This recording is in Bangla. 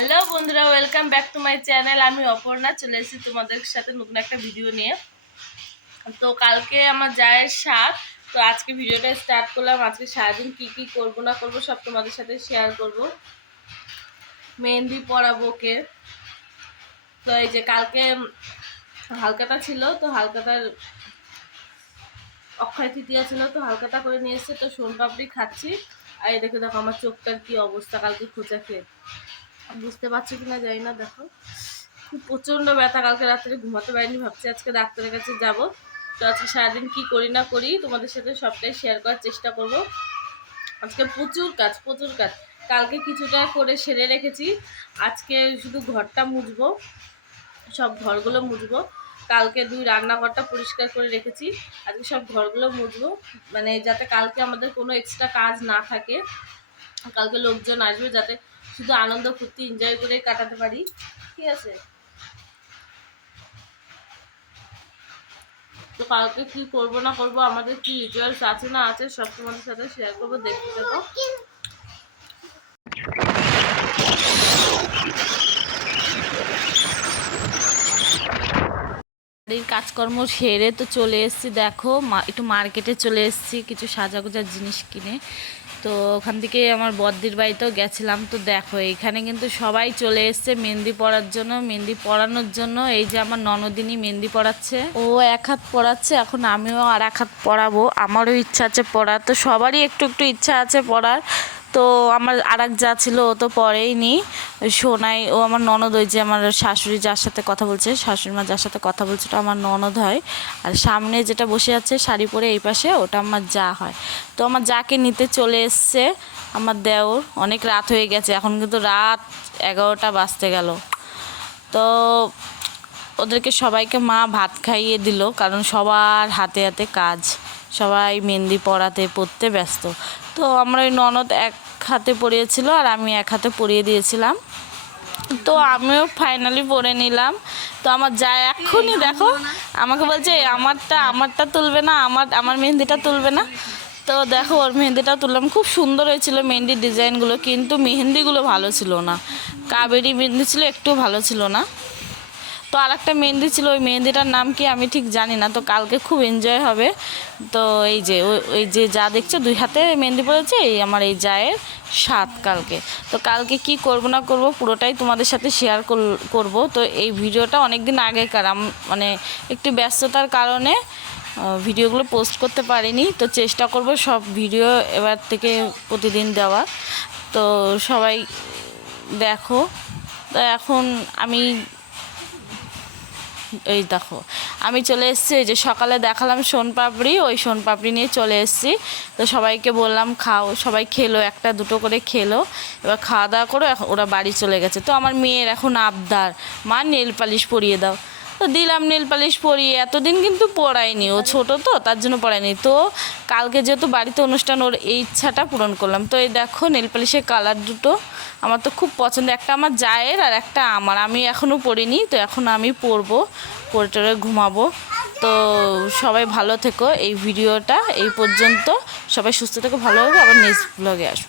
হ্যালো বন্ধুরা welcome back to my channel আমি অপর্ণা, চলে এসেছি তোমাদের সাথে নতুন একটা ভিডিও নিয়ে। তো কালকে আমার জায়ের সাত তো আজকে ভিডিওটা স্টার্ট করলাম। আজকে সারাদিন কি কি করব, না করব, সব তোমাদের সাথে শেয়ার করব। মেহেন্দি পরাবো ওকে। তো এই যে কালকে হালকাটা ছিল, তো হালকাটার অক্ষয় তৃতীয়া ছিল, তো হালকাটা করে নিয়ে এসছে। তো সোন পাপড়ি খাচ্ছি। আর এই দেখো দেখো আমার চোখটার কি অবস্থা, কালকে খোঁচা খেয়ে। বুঝতে পারছ কি না জানি না, দেখো। খুব প্রচণ্ড ব্যথা, কালকে রাত্রে ঘুমাতে পারিনি, ভাবছি আজকে ডাক্তারের কাছে যাব। তো আজকে সারাদিন কি করি না করি, তোমাদের সাথে সবটাই শেয়ার করার চেষ্টা করব। আজকে প্রচুর কাজ প্রচুর কাজ। কালকে কিছুটা করে সেরে রেখেছি। আজকে শুধু ঘরটা মুছবো, সব ঘরগুলো মুছবো। কালকে দুই রান্নাঘরটা পরিষ্কার করে রেখেছি। আজকে সব ঘরগুলো মুছবো মানে যাতে কালকে আমাদের কোনো এক্সট্রা কাজ না থাকে। কালকে লোকজন আসবে যাতে শুধু আনন্দ, ফুর্তি এনজয় করে কাটাতে পারি। ঠিক আছে? তো কালকে কি করব না করব, আমাদের কি রিচুয়ালস আছে না আছে, সব তোমাদের সাথে শেয়ার করব, দেখতে থাকো। বাড়ির কাজকর্ম সেরে তো চলে এসেছি, দেখো একটু মার্কেটে চলে এসেছি, কিছু সাজাগোজার জিনিস কিনে। তো ওখান থেকে আমার বদ্দির বাড়িতেও গেছিলাম। তো দেখো, এখানে কিন্তু সবাই চলে এসছে মেহেন্দি পড়ার জন্য, মেহেন্দি পড়ানোর জন্য। এই যে আমার ননদিনী মেহেন্দি পড়াচ্ছে ও এক হাত পড়াচ্ছে এখন আমিও আর এক হাত পড়াবো আমারও ইচ্ছা আছে পড়ার তো সবারই একটু একটু ইচ্ছা আছে পড়ার তো আমার আর এক যা ছিল ও তো পরেই নি। সোনাই, ও আমার ননদ, ওই যে আমার শাশুড়ি যার সাথে কথা বলছে, শাশুড়ি মা যার সাথে কথা বলছে, ওটা আমার ননদ হয়। আর সামনে যেটা বসে আছে, শাড়ি পরে এই পাশে, ওটা আমার যা হয়। তো আমার যাকে নিতে চলে এসছে, আমার দেওর, অনেক রাত হয়ে গেছে, এখন কিন্তু রাত এগারোটা বাজতে গেল। তো ওদেরকে সবাইকে মা ভাত খাইয়ে দিল, কারণ সবার হাতে হাতে কাজ। সবাই মেহেন্দি পড়াতে পড়তে ব্যস্ত। তো আমরা ওই ননদ এক হাতে পরিয়েছিল আর আমি এক হাতে পরিয়ে দিয়েছিলাম। তো আমিও ফাইনালি পরে নিলাম। তো আমার যা এখনই দেখো আমাকে বলছে আমারটা আমারটা তুলবে না আমার আমার মেহেন্দিটা তুলবে না। তো দেখো ওর মেহেন্দিটা তুললাম। খুব সুন্দর হয়েছিল মেহেন্দির ডিজাইনগুলো কিন্তু মেহেন্দিগুলো ভালো ছিল না। কাবেরি মেহেন্দি ছিল একটু ভালো ছিল না। তো আর একটা মেহেন্দি ছিল, ওই মেহেন্দিটার নাম কি আমি ঠিক জানি না, তো কালকে খুব এনজয় হবে। তো এই যে ওই- যে যা দেখছ, দুই হাতে মেহেন্দি পড়েছে, এই আমার এই জায়ের সাত কালকে। তো কালকে কি করব না করব পুরোটাই তোমাদের সাথে শেয়ার করব। তো এই ভিডিওটা অনেক দিন আগেকার মানে একটু ব্যস্ততার কারণে ভিডিওগুলো পোস্ট করতে পারিনি। তো চেষ্টা করব সব ভিডিও এবার থেকে প্রতিদিন দেওয়া তো সবাই দেখো। তো এখন আমি এই দেখো, আমি চলে এসেছি, এই যে সকালে দেখালাম সোনপাপড়ি, ওই সোনপাপড়ি নিয়ে চলে এসেছি। তো সবাইকে বললাম, খাও, সবাই খেলো, একটা দুটো করে খেলো। এবার খাওয়া দাওয়া করে ওরা বাড়ি চলে গেছে। তো আমার মেয়ের এখন আবদার, মা, নেল পালিশ পরিয়ে দাও। তো দিলাম নীল পালিশ পরিয়ে। এতদিন কিন্তু পড়ায়নি। ও ছোট তো, তার জন্য পড়ায়নি। তো কালকে যেহেতু বাড়িতে অনুষ্ঠান, ওর এই ইচ্ছাটা পূরণ করলাম। তো এই দেখো, নেল পালিশের কালার দুটো আমার তো খুব পছন্দ। একটা আমার জায়ের আর একটা আমার। আমি এখনও পড়িনি, তো এখন আমি পরবো পরে টরে ঘুমাবো। তো সবাই ভালো থেকো। এই ভিডিওটা এই পর্যন্ত। সবাই সুস্থ থেকো, ভালো হবে আবার নেক্সট ব্লগে আসব।